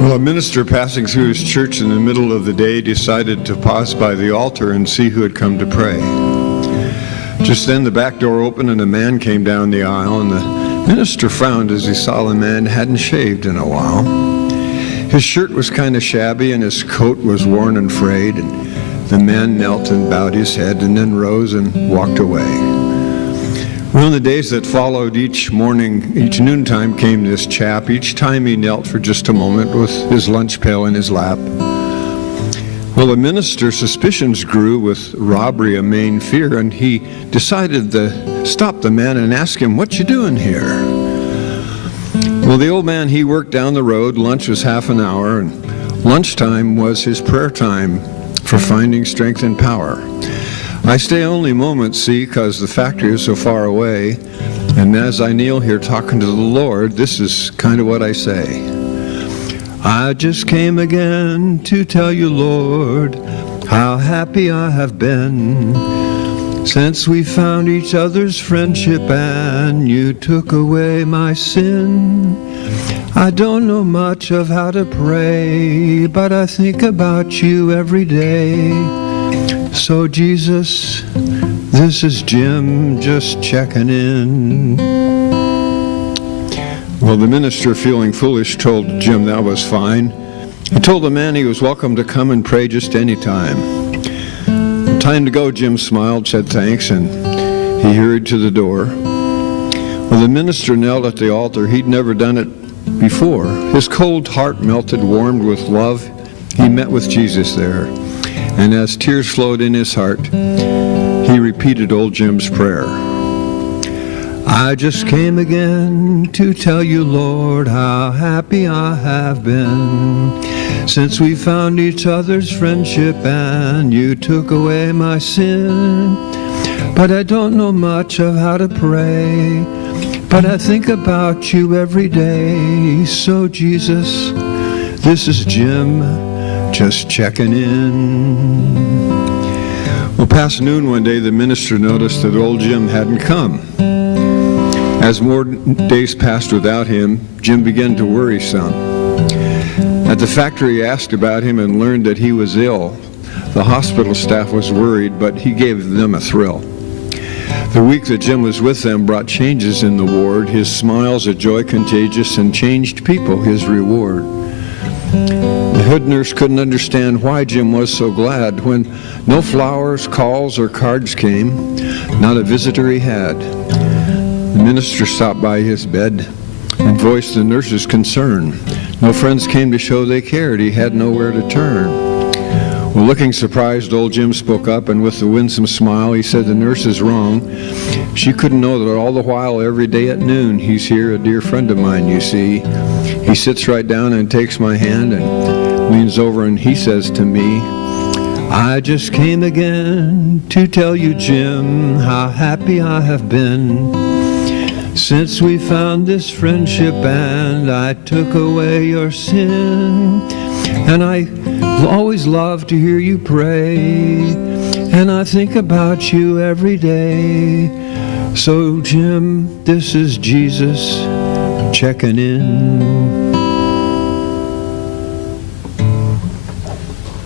Well, a minister passing through his church in the middle of the day decided to pause by the altar and see who had come to pray. Just then the back door opened and a man came down the aisle, and the minister frowned as he saw the man hadn't shaved in a while. His shirt was kind of shabby and his coat was worn and frayed, and the man knelt and bowed his head and then rose and walked away. Well, in the days that followed, each noontime came this chap. Each time he knelt for just a moment with his lunch pail in his lap. Well, the minister's suspicions grew with robbery a main fear, and he decided to stop the man and ask him, "What you doing here?" Well, the old man, he worked down the road. Lunch was half an hour, and lunchtime was his prayer time for finding strength and power. I stay only moments, see, because the factory is so far away, and as I kneel here talking to the Lord, this is kind of what I say. I just came again to tell you, Lord, how happy I have been since we found each other's friendship and you took away my sin. I don't know much of how to pray, but I think about you every day. So Jesus, this is Jim just checking in. Well, the minister, feeling foolish, told Jim that was fine. He told the man he was welcome to come and pray just any time. Time to go, Jim smiled, said thanks, and he hurried to the door. Well, the minister knelt at the altar. He'd never done it before. His cold heart melted, warmed with love. He met with Jesus there. And as tears flowed in his heart, he repeated old Jim's prayer. I just came again to tell you, Lord, how happy I have been since we found each other's friendship and you took away my sin. But I don't know much of how to pray, but I think about you every day. So Jesus, this is Jim just checking in. Well, past noon one day, the minister noticed that old Jim hadn't come. As more days passed without him, Jim began to worry some. At the factory, he asked about him and learned that he was ill. The hospital staff was worried, but he gave them a thrill. The week that Jim was with them brought changes in the ward. His smiles, a joy contagious, and changed people, his reward. The hood nurse couldn't understand why Jim was so glad when no flowers, calls, or cards came. Not a visitor he had. The minister stopped by his bed and voiced the nurse's concern. No friends came to show they cared. He had nowhere to turn. Well, looking surprised, old Jim spoke up, and with a winsome smile, he said the nurse is wrong. She couldn't know that all the while, every day at noon, he's here, a dear friend of mine, you see. He sits right down and takes my hand and leans over, and he says to me, I just came again to tell you, Jim, how happy I have been since we found this friendship and I took away your sin. And I always love to hear you pray, and I think about you every day. So Jim, this is Jesus checking in.